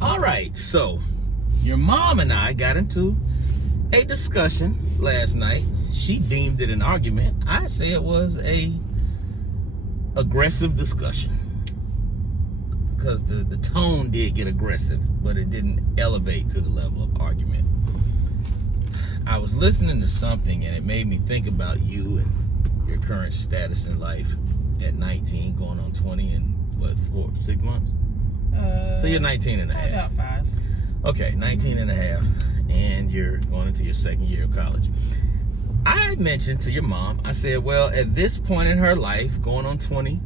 All right, so your mom and I got into a discussion last night. She deemed it an argument. I say it was a aggressive discussion because the tone did get aggressive, but it didn't elevate to the level of argument. I was listening to something and it made me think about you and your current status in life at 19, going on 20 in what, 6 months? So you're 19 and a half. About 5. Okay, 19 and a half, and you're going into your second year of college. I mentioned to your mom, I said, well, at this point in her life, going on 20,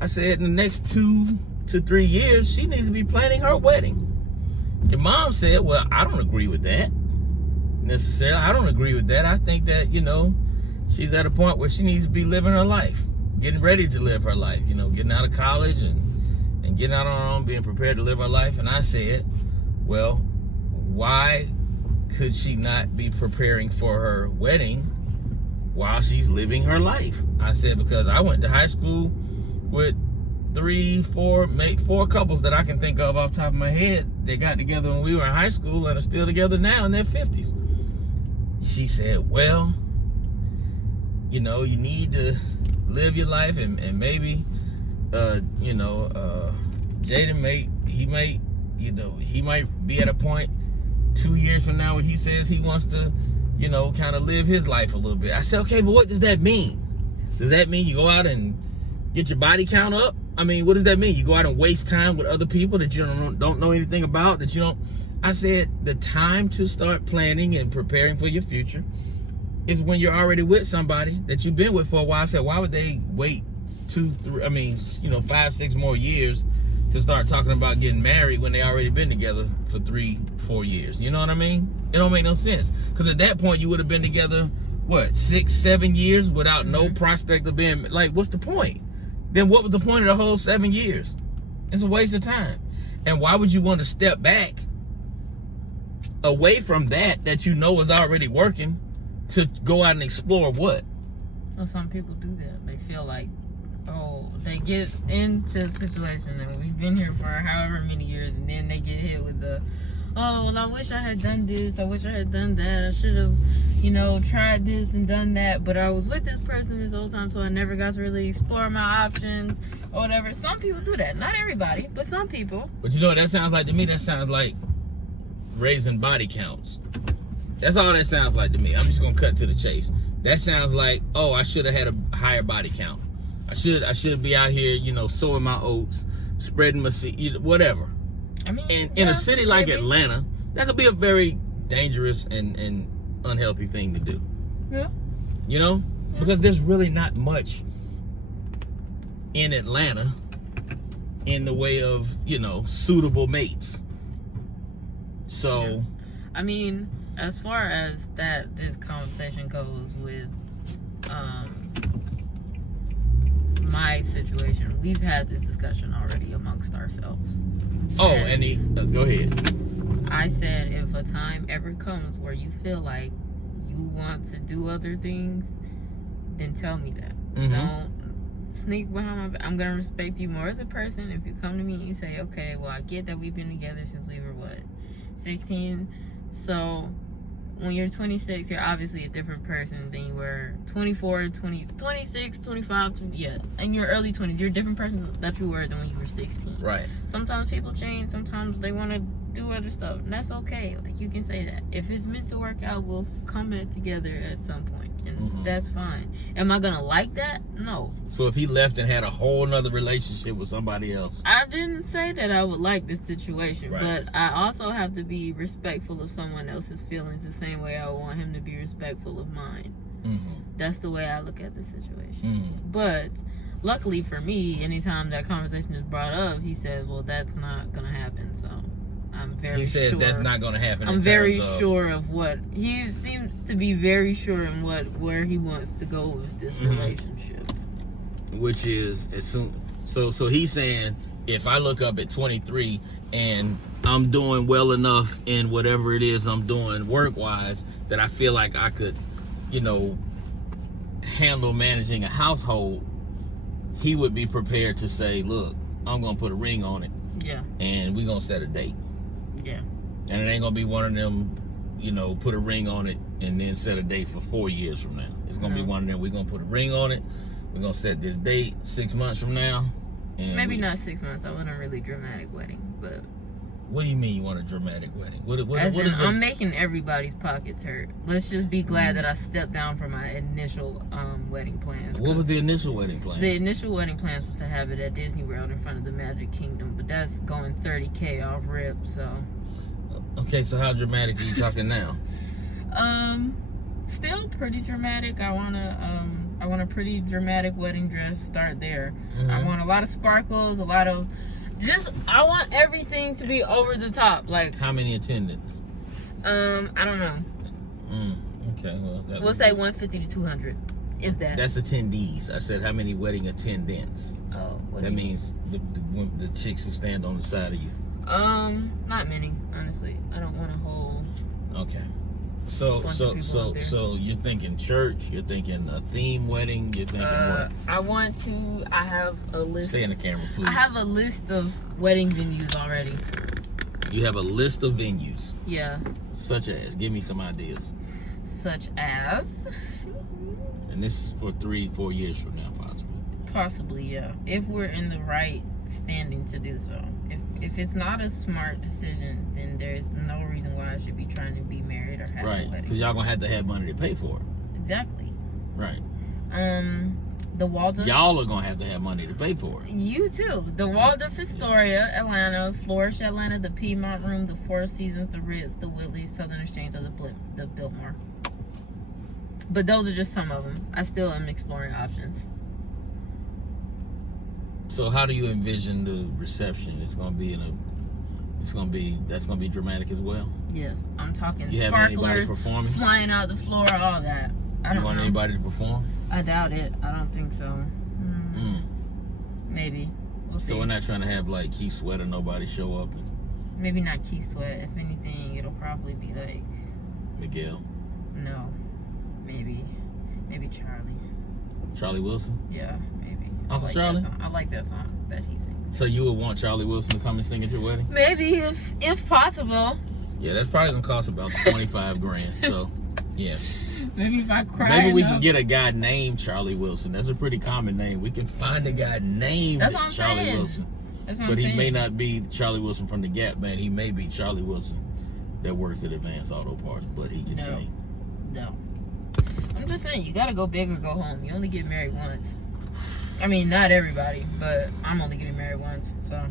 I said in the next 2 to 3 years, she needs to be planning her wedding. Your mom said, well, I don't agree with that necessarily. I don't agree with that. I think that, she's at a point where she needs to be living her life, getting ready to live her life, getting out of college and getting out on her own, being prepared to live her life. And I said, well, why could she not be preparing for her wedding while she's living her life? I said, because I went to high school with 4 couples that I can think of off the top of my head. They got together when we were in high school and are still together now in their 50s. She said, well, you need to live your life and maybe, Jaden he might be at a point 2 years from now where he says he wants to, kind of live his life a little bit. I said, okay, but what does that mean? Does that mean you go out and get your body count up? I mean, what does that mean? You go out and waste time with other people that you don't know anything about, that you don't. I said, the time to start planning and preparing for your future is when you're already with somebody that you've been with for a while. I said, why would they wait 5, 6 more years to start talking about getting married when they already been together for 3, 4 years? You know what I mean? It don't make no sense. Because at that point, you would have been together, 6, 7 years without no prospect of being, what's the point? Then what was the point of the whole 7 years? It's a waste of time. And why would you want to step back away from that you know is already working to go out and explore what? Well, some people do that. They feel like, they get into a situation and we've been here for however many years, and then they get hit with I wish I had done this, I wish I had done that, I should have, tried this and done that, but I was with this person this whole time, so I never got to really explore my options or whatever. Some people do that. Not everybody, but some people. But you know what that sounds like to me? That sounds like raising body counts. That's all that sounds like to me. I'm just gonna cut to the chase. That sounds like, I should have had a higher body count. I should be out here, sowing my oats, spreading my seed, whatever. I mean, in a city like Atlanta, that could be a very dangerous and unhealthy thing to do. Yeah. Yeah. Because there's really not much in Atlanta in the way of, suitable mates. So, yeah. I mean, as far as this conversation goes with my situation, we've had this discussion already amongst ourselves. Go ahead. I said, if a time ever comes where you feel like you want to do other things, then tell me that. Mm-hmm. Don't sneak behind my back. I'm gonna respect you more as a person if you come to me and you say, okay, well, I get that we've been together since we were 16. So when you're 26, you're obviously a different person than you were 24, 26, 25, in your early 20s. You're a different person that you were than when you were 16. Right. Sometimes people change. Sometimes they want to do other stuff. And that's okay. You can say that. If it's meant to work out, we'll come back together at some point. And that's fine. Am I going to like that? No. So if he left and had a whole nother relationship with somebody else? I didn't say that I would like this situation, right. But I also have to be respectful of someone else's feelings the same way I want him to be respectful of mine. Mm-hmm. That's the way I look at the situation. Mm-hmm. But luckily for me, anytime that conversation is brought up, he says, well, that's not going to happen. So I'm very He says sure. That's not going to happen. I'm very sure of what he seems to be very sure in where he wants to go with this relationship. Which is as soon. So he's saying, if I look up at 23 and I'm doing well enough in whatever it is I'm doing work-wise that I feel like I could, handle managing a household, he would be prepared to say, look, I'm going to put a ring on it. Yeah. And we're going to set a date. Yeah. And it ain't gonna be one of them, you know, put a ring on it and then set a date for 4 years from now. It's gonna be one of them. We're gonna put a ring on it. We're gonna set this date 6 months from now. And Maybe not 6 months. I want a really dramatic wedding, but. What do you mean you want a dramatic wedding? What is I'm making everybody's pockets hurt. Let's just be glad that I stepped down from my initial wedding plans. What was the initial wedding plan? The initial wedding plans was to have it at Disney World in front of the Magic Kingdom, but that's going $30K off rip. So. Okay, so how dramatic are you talking now? Still pretty dramatic. I want a pretty dramatic wedding dress. Start there. Mm-hmm. I want a lot of sparkles, a lot of. I want everything to be over the top. Like, how many attendants? I don't know. Okay, well, We'll say 150 to 200, if that. That's attendees. I said how many wedding attendants. Oh, that means the chicks who stand on the side of you. Not many, honestly. I don't want a whole. Okay. So you're thinking church, you're thinking a theme wedding, you're thinking what? I have a list. Stay in the camera, please. I have a list of wedding venues already. You have a list of venues? Yeah. Such as? Give me some ideas. Such as? And this is for 3-4 years from now, possibly. Possibly, yeah. If we're in the right standing to do so. If it's not a smart decision, then there's no reason why I should be trying to be married or have a wedding. Right, because y'all gonna have to have money to pay for it. Exactly. Right. The Waldorf. Y'all are gonna have to have money to pay for it. You too. The Waldorf Astoria, Atlanta, Flourish Atlanta, the Piedmont Room, the Four Seasons, the Ritz, the Willys, Southern Exchange, or the Biltmore. But those are just some of them. I still am exploring options. So how do you envision the reception? That's gonna be dramatic as well. Yes, I'm talking you have anybody sparklers, performing? flying out the floor, all that. I don't you want know. anybody to perform? I doubt it. I don't think so. Maybe. We'll see. So we're not trying to have like Keith Sweat or nobody show up. Maybe not Keith Sweat. If anything, it'll probably be like Miguel. No. Maybe Charlie. Charlie Wilson? Yeah, maybe. Uncle Charlie? I like that song that he sings. So you would want Charlie Wilson to come and sing at your wedding? Maybe if possible. Yeah, that's probably gonna cost about $25,000. So yeah. Maybe if I cry. Maybe we can get a guy named Charlie Wilson. That's a pretty common name. We can find a guy named Charlie Wilson. That's what but I'm saying. He may not be Charlie Wilson from the Gap Band. He may be Charlie Wilson that works at Advanced Auto Parts, but he can sing. No. I'm just saying, you gotta go big or go home. You only get married once. I mean, not everybody, but I'm only getting married once. So,